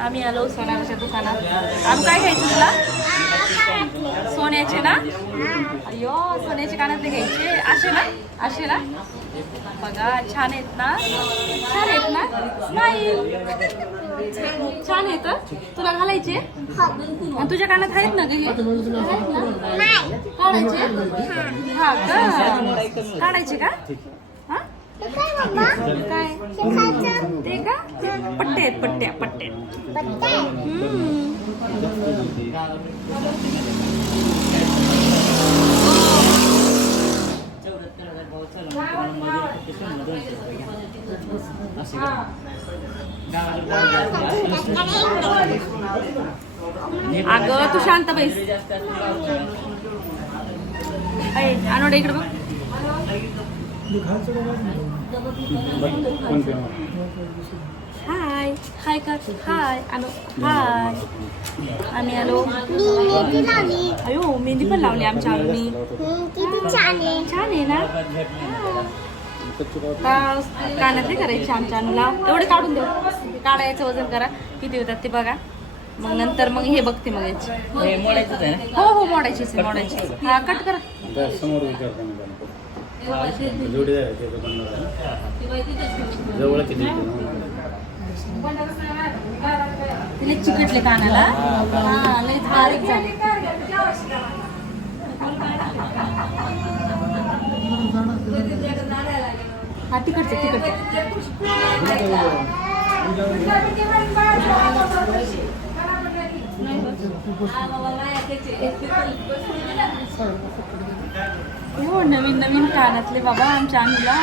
आम्ही आलो सोनाराच्या दुकानात. आम काय घ्यायचं तुला? सोन्याचे ना? अयो सोन्याचे कानातले घ्यायचे. असे ना? असे ना? बघा छान आहेत ना? छान आहेत ना? नाही. छान आहेत तुला घालायचे? तुझ्या कानात आहेत ना ते काढायचे? हा काढायचे का? ते का पट्टे आहेत पट्ट्या पट्टे अगं तू शांत बैस. अय, इकडे बघ. हाय. हाय कर हाय. आलो. हाय. आम्ही आलो. अयो मेहंदी पण लावली आमच्या आम्ही छान आहे ना? कानातले करायचे आमच्या अनुला. एवढे काढून देऊ. काढायचं वजन करा. किती होतात ते बघा. मग नंतर मग हे बघते मग याची. हे मोडायचंच आहे ना? हो हो मोडायचीच आहे, मोडायची हा कट करा. समोर जोडीदार आहे तिला चिकटले कानाला हा बारीक झाले हा तिकडचे तिकडचे. हो नवीन नवीन कानातले बाबा आमच्या अनुला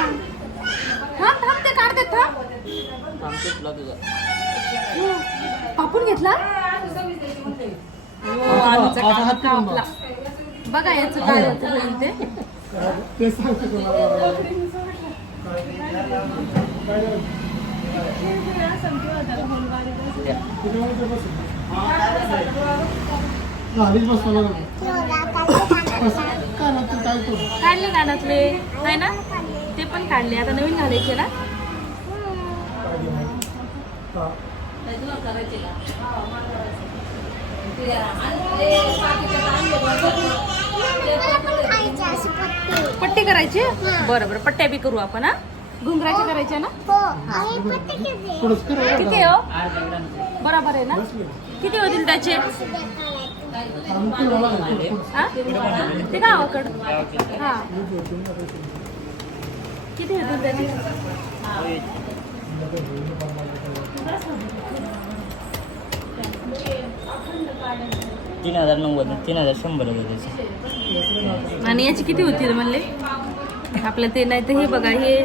थांब थांब ते काढते थांब. आमचं तुला तुझं. कापून घेतला? हो. बघा याचं काय होतं होईल ते काढले कानातले आहे ना? ते पण काढले. आता नवीन घालायचे ना पट्टी करायची? बरं बरं. पट्ट्या बी करू आपण हा? घुंगराच्या करायच्या ना? किती हो? बरोबर आहे ना? किती होतील त्याचे? हा? ते गावाकडं हा किती तीन हजार नव्वद तीन हजार शंभर त्याचे. आणि याचे किती होतील म्हणले? आपलं ते नाही तर हे बघा हे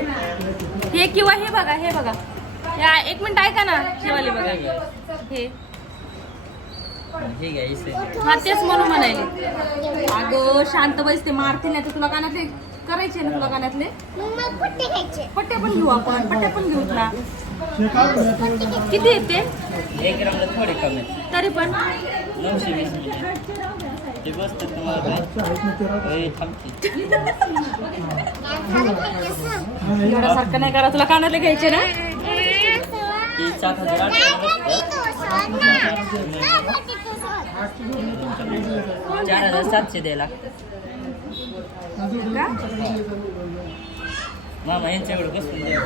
हे किंवा हे बघा हे बघा. या एक मिनिट ऐका ना शिवाली बघा. हे. हे. हा तेच म्हणून म्हणायले अगं शांत बैस ते मारतील नाही तर तुला कानातले करायचे ना तुला कानातले पट्ट्या पण घेऊ आपण पट्ट्या पण घेऊ तुला किती आहेत ते एक ग्रामला थोडे कमी. तरी पण नऊशे वीस ते बसतं तुम्हाला काय होय, थांबते. एवढं सारखं नाही करा तुला कानातले घ्यायचे ना ते सात हजार आठशे चार हजार सातशे द्यायला? मामा यांच्याकडे बसून द्या